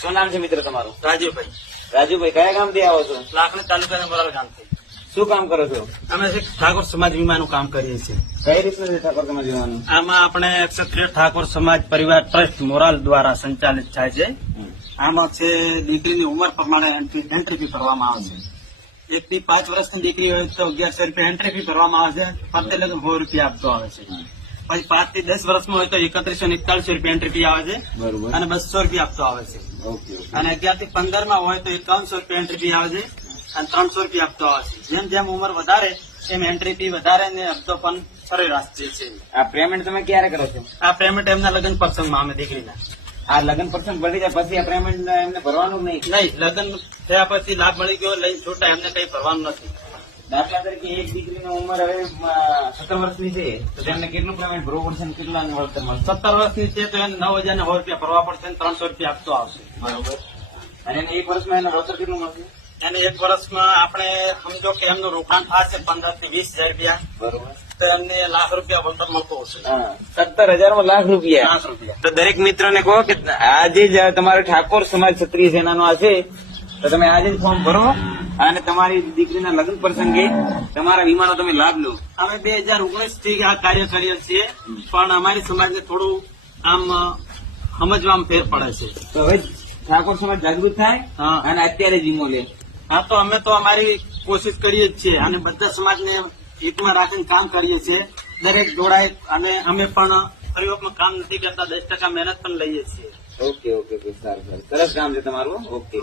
શું નામ છે મિત્ર તમારું? રાજુભાઈ, રાજુભાઈ, કયા ગામથી આવો છો? લાખણી તાલુકાના મોરાલ ગામથી. શું કામ કરો છો? અમે ઠાકોર સમાજ વીમાનું કામ કરીએ છીએ. કઈ રીતનું છે ઠાકોર સમાજ વીમાનું? આમાં આપણે ક્ષત્રિય ઠાકોર સમાજ પરિવાર ટ્રસ્ટ મોરાલ દ્વારા સંચાલિત થાય છે. આમાં છે દીકરીની ઉંમર પ્રમાણે એન્ટ્રી ફી ભરવામાં આવે છે. 1 થી 5 વર્ષની દીકરી હોય તો 1100 રૂપિયા એન્ટ્રી ફી ભરવામાં આવે છે. ફરતે લગન 100 રૂપિયા આપતો આવે છે. પછી 5 થી 10 વર્ષમાં હોય તો 3141 રૂપિયા એન્ટ્રી ફી આવે છે બરોબર. અને 200 રૂપિયા આપતો આવે છે. ઓકે. અને 11 થી 15 માં હોય તો 5100 રૂપિયા એન્ટ્રી ફી આવે છે અને 300 રૂપિયા આપતો આવે છે. જેમ જેમ ઉંમર વધારે એમ એન્ટ્રી ફી વધારે ને હપ્તો પણ સરેરાશ જે છે. આ પેમેન્ટ તમે ક્યારે કરો છો? આ પેમેન્ટ એમના લગ્ન પ્રસંગમાં અમે દીકરીના. આ લગ્ન પ્રસંગ ભરી જાય પછી આ પેમેન્ટ એમને ભરવાનું નહીં? નહીં, લગ્ન થયા પછી લાભ મળી ગયો લઈને છૂટા, એમને કઈ ભરવાનું નથી. દાખલા તરીકે એક દીકરીની ઉંમર હવે 17 વર્ષની છે તો તેમને કેટલું પેમેન્ટ ભરવું પડશે અને કેટલા વળતર મળશે? 17 વર્ષની છે તો એને 9000 રૂપિયા ભરવા પડશે અને 300 રૂપિયા આપતો આવશે. બરોબર. અને એને 1 વર્ષમાં એનું વળતર કેટલું મળશે? એને 1 વર્ષમાં આપણે સમજો કે એમનું રોકાણ થશે 15 થી 20000 રૂપિયા, બરોબર. તો એમને લાખ રૂપિયા વળતર મળતો હશે. 17,000 માં લાખ રૂપિયા. લાખ રૂપિયા. તો દરેક મિત્રોને કહો કે આજે જ તમારે ઠાકોર સમાજ ક્ષત્રિય સેનાનો આ છે તો તમે આજે જ ફોર્મ ભરો અને તમારી દીકરીના લગ્ન પ્રસંગે તમારા વીમાનો તમે લાભ લો. અમે 2019 થી આ કાર્ય કરીએ છીએ, પણ અમારી સમાજને થોડું આમ સમજવામાં ફેર પડે છે. તો હવે ઠાકોર સમાજ જાગૃત થાય હા. અને અત્યારે જ વીમો લે. હા, તો અમે તો અમારી કોશિશ કરીએ જ છીએ અને બધા સમાજને એકમાં રાખીને કામ કરીએ છીએ. દરેક જોડાય અને અમે પણ પ્રયોગમાં કામ નથી કરતા, 10% મહેનત પણ લઈએ છીએ. ઓકે, સારું. સરસ કામ છે તમારું. ઓકે.